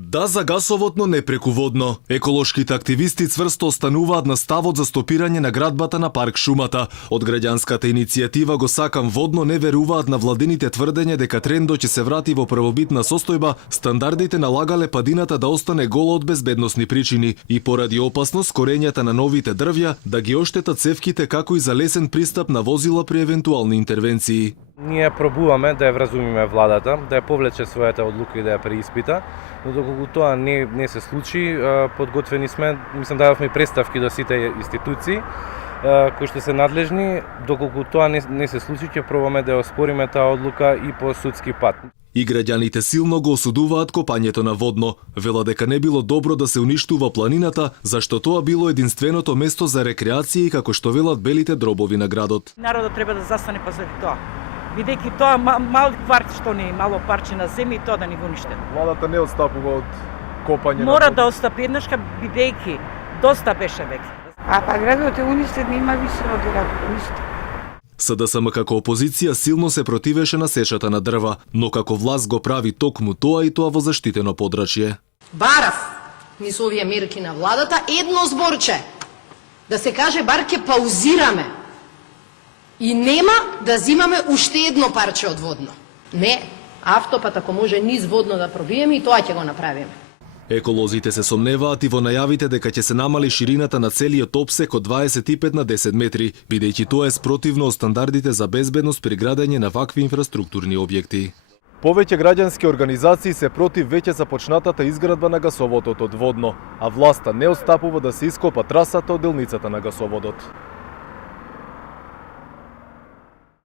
Да за гасовод, но не преку водно. Еколошките активисти цврсто остануваат на ставот за стопирање на градбата на парк шумата. Од граѓанската иницијатива Го сакам водно не веруваат на владините тврдење дека трендот ќе се врати во првобитна состојба, стандардите налагале падината да остане гола од безбедносни причини и поради опасност корењата на новите дрвја да ги оштетат цевките како и за лесен пристап на возила при евентуални интервенции. Ние пробуваме да ја вразумиме владата, да ја повлече својата одлука и да ја преиспита, но доколку тоа не се случи, подготвени сме, дававме представки до сите институции кои што се надлежни, доколку тоа не се случи, ќе пробаме да ја оспориме таа одлука и по судски пат. И граѓаните силно го осудуваат копањето на водно. Вела дека не било добро да се уништува планината, зашто тоа било единственото место за рекреација и како што велат белите дробови на градот. Народот треба да застане па заради тоа. Бидејќи тоа мал кварт што не е, мало парче на земја и тоа да ни го уништат. Владата не отстапува од копање. Мора да отстапи еднашка, бидејќи доста беше веќе. А па градот е уништен, нема више од градот, ништо. СДСМ како опозиција силно се противеше на сечата на дрва, но како власт го прави токму тоа и тоа во заштитено подрачје. Барав низ овие мерки на владата едно зборче, да се каже бар ќе паузираме и нема да зимаме уште едно парче од водно. Не, автопат ако може низ водно да пробиеме и тоа ќе го направиме. Еколозите се сомневаат и во најавите дека ќе се намали ширината на целиот опсек од 25 на 10 метри, бидејќи тоа е спротивно од стандардите за безбедност при градење на вакви инфраструктурни објекти. Повеќе граѓански организации се против веќе започнатата изградба на гасоводот од водно, а власта не отстапува да се ископа трасата од делницата на гасоводот.